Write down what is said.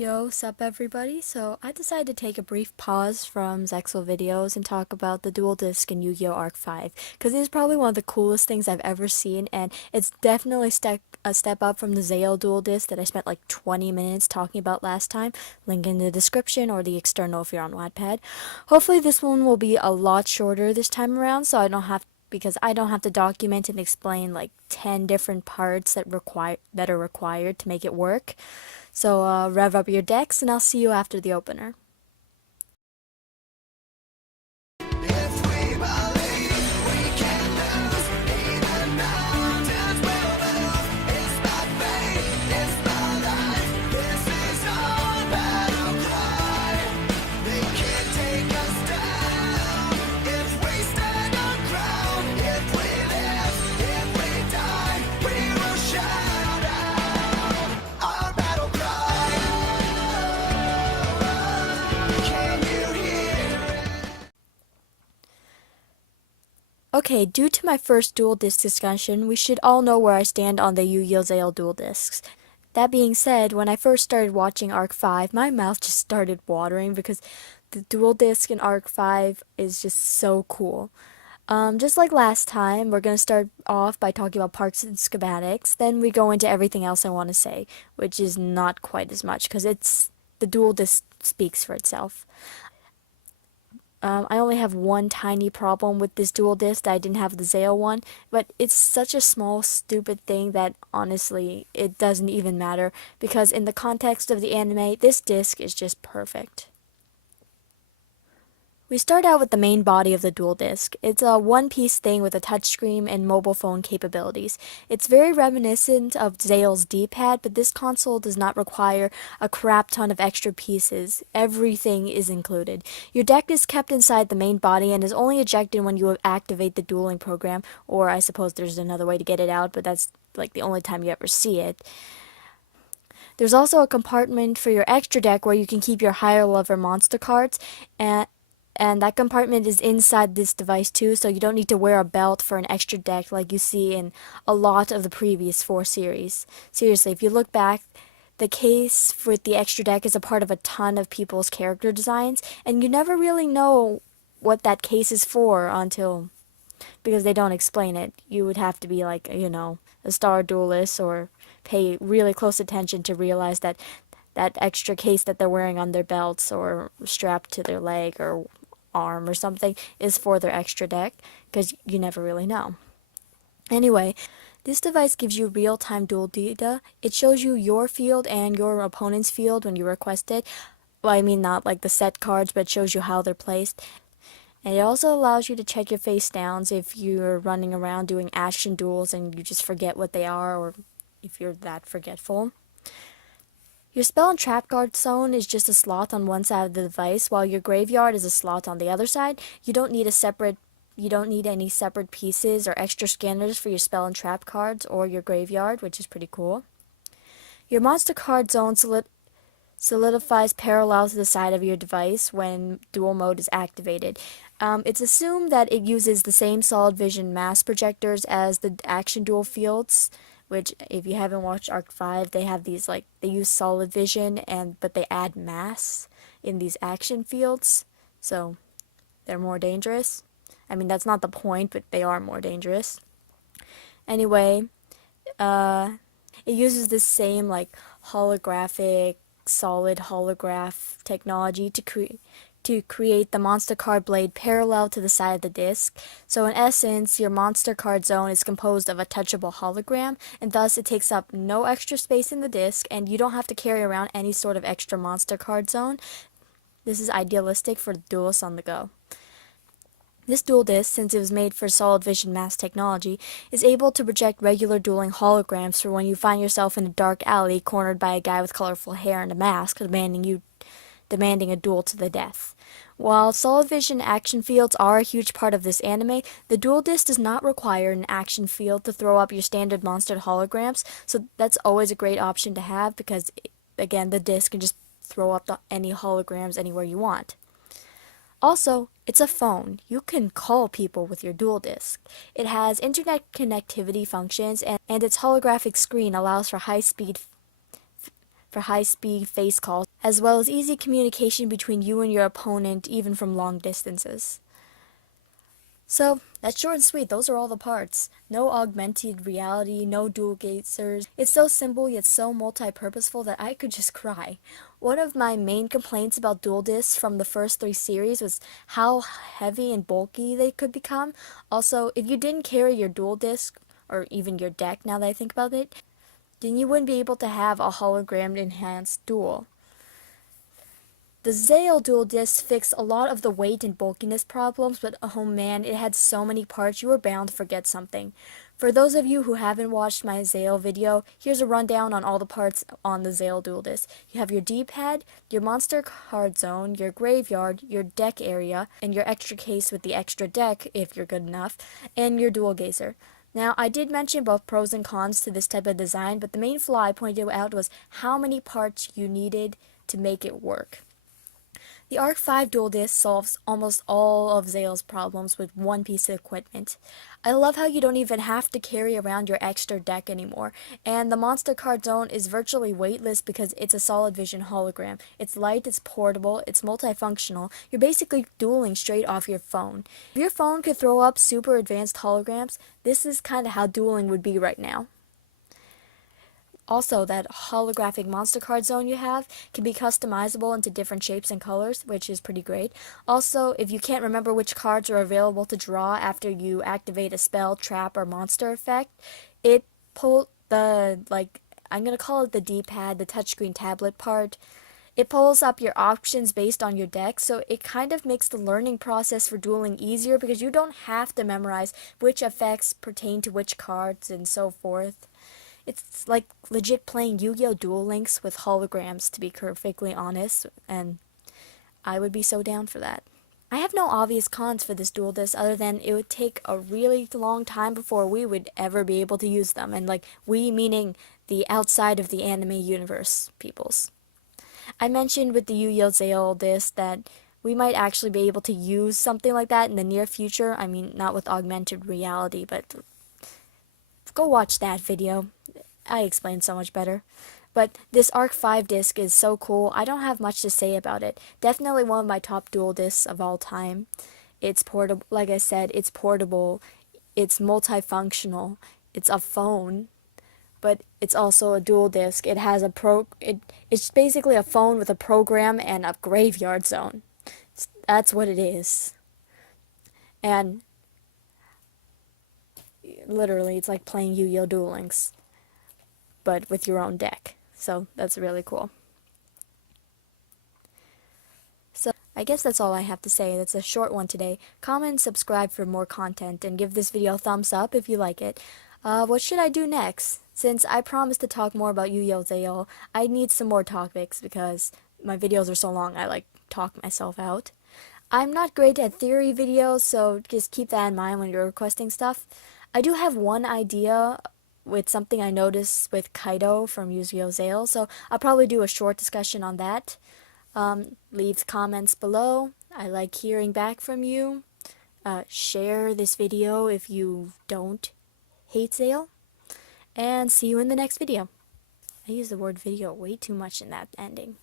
Yo, sup everybody? So I decided to take a brief pause from Zexal videos and talk about the dual disc in Yu-Gi-Oh! Arc-V, because it is probably one of the coolest things I've ever seen, and it's definitely a step up from the Zexal dual disc that I spent like 20 minutes talking about last time. Link in the description or the external if you're on Wattpad. Hopefully this one will be a lot shorter this time around, so I don't have to document and explain like 10 different parts that are required to make it work. So rev up your decks, and I'll see you after the opener. Okay, due to my first dual disc discussion, we should all know where I stand on the Yu-Gi-Oh! Zexal dual discs. That being said, when I first started watching Arc-V, my mouth just started watering because the dual disc in Arc-V is just so cool. Just like last time, we're going to start off by talking about parts and schematics, then we go into everything else I want to say, which is not quite as much because the dual disc speaks for itself. I only have one tiny problem with this dual disc that I didn't have the Zexal one, but it's such a small, stupid thing that honestly, it doesn't even matter because in the context of the anime, this disc is just perfect. We start out with the main body of the dual disc. It's a one-piece thing with a touchscreen and mobile phone capabilities. It's very reminiscent of Zexal's D-pad, but this console does not require a crap ton of extra pieces. Everything is included. Your deck is kept inside the main body and is only ejected when you activate the dueling program, or I suppose there's another way to get it out, but that's like the only time you ever see it. There's also a compartment for your extra deck where you can keep your higher level monster cards, and that compartment is inside this device too, so you don't need to wear a belt for an extra deck like you see in a lot of the previous 4 series. Seriously, if you look back, the case with the extra deck is a part of a ton of people's character designs, and you never really know what that case is for because they don't explain it. You would have to be like, a star duelist or pay really close attention to realize that that extra case that they're wearing on their belts or strapped to their leg or arm or something is for their extra deck, because you never really know. Anyway, this device gives you real-time duel data. It shows you your field and your opponent's field when you request it. Well, I mean not like the set cards, but it shows you how they're placed. And it also allows you to check your face downs if you're running around doing action duels and you just forget what they are, or if you're that forgetful. Your spell and trap card zone is just a slot on one side of the device, while your graveyard is a slot on the other side. You don't need any separate pieces or extra scanners for your spell and trap cards or your graveyard, which is pretty cool. Your monster card zone solidifies parallel to the side of your device when dual mode is activated. It's assumed that it uses the same solid vision mass projectors as the action duel fields, which if you haven't watched Arc-V, they have these they use solid vision but they add mass in these action fields, so they're more dangerous. I mean, that's not the point, but they are more dangerous. Anyway, it uses this same holographic solid holograph technology to create the monster card blade parallel to the side of the disc. So in essence, your monster card zone is composed of a touchable hologram, and thus it takes up no extra space in the disc, and you don't have to carry around any sort of extra monster card zone. This is idealistic for duelists on the go. This dual disc, since it was made for solid vision mass technology, is able to project regular dueling holograms for when you find yourself in a dark alley cornered by a guy with colorful hair and a mask demanding a duel to the death. While solid vision action fields are a huge part of this anime, the dual disc does not require an action field to throw up your standard monster holograms, so that's always a great option to have because, again, the disc can just throw up any holograms anywhere you want. Also, it's a phone. You can call people with your dual disc. It has internet connectivity functions, and its holographic screen allows for high-speed for high-speed face calls, as well as easy communication between you and your opponent, even from long distances. So, that's short and sweet. Those are all the parts. No augmented reality, no dual gazers. It's so simple yet so multi-purposeful that I could just cry. One of my main complaints about dual discs from the first 3 series was how heavy and bulky they could become. Also, if you didn't carry your dual disc, or even your deck now that I think about it, then you wouldn't be able to have a hologram enhanced dual. The Zexal Duel Disk fixed a lot of the weight and bulkiness problems, but oh man, it had so many parts you were bound to forget something. For those of you who haven't watched my Zexal video, here's a rundown on all the parts on the Zexal Duel Disk. You have your D-pad, your monster card zone, your graveyard, your deck area, and your extra case with the extra deck, if you're good enough, and your dual gazer. Now, I did mention both pros and cons to this type of design, but the main flaw I pointed out was how many parts you needed to make it work. The Arc-V Duel Disk solves almost all of Zexal's problems with one piece of equipment. I love how you don't even have to carry around your extra deck anymore, and the monster card zone is virtually weightless because it's a solid vision hologram. It's light, it's portable, it's multifunctional. You're basically dueling straight off your phone. If your phone could throw up super advanced holograms, this is kind of how dueling would be right now. Also, that holographic monster card zone you have can be customizable into different shapes and colors, which is pretty great. Also, if you can't remember which cards are available to draw after you activate a spell, trap, or monster effect, it pull the, I'm going to call it the D-pad, the touchscreen tablet part. It pulls up your options based on your deck, so it kind of makes the learning process for dueling easier because you don't have to memorize which effects pertain to which cards and so forth. It's like legit playing Yu-Gi-Oh! Duel Links with holograms, to be perfectly honest, and I would be so down for that. I have no obvious cons for this dual disc other than it would take a really long time before we would ever be able to use them, and we meaning the outside of the anime universe peoples. I mentioned with the Yu-Gi-Oh! Zexal disc that we might actually be able to use something like that in the near future. I mean, not with augmented reality, but go watch that video. I explained so much better. But this Arc-V disc is so cool. I don't have much to say about it. Definitely one of my top dual discs of all time. It's portable, like I said, it's portable. It's multifunctional. It's a phone, but it's also a dual disc. It has it's basically a phone with a program and a graveyard zone. That's what it is. And literally, it's like playing Yu-Gi-Oh! Duel Links, but with your own deck. So that's really cool. So I guess that's all I have to say. That's a short one today. Comment and subscribe for more content, and give this video a thumbs up if you like it. What should I do next? Since I promised to talk more about Yu-Gi-Oh! Zexal, I need some more topics because my videos are so long I talk myself out. I'm not great at theory videos, so just keep that in mind when you're requesting stuff. I do have one idea with something I noticed with Kaido from Yu-Gi-Oh! Zexal, so I'll probably do a short discussion on that. Leave comments below. I like hearing back from you. Share this video if you don't hate Zexal. And see you in the next video. I use the word video way too much in that ending.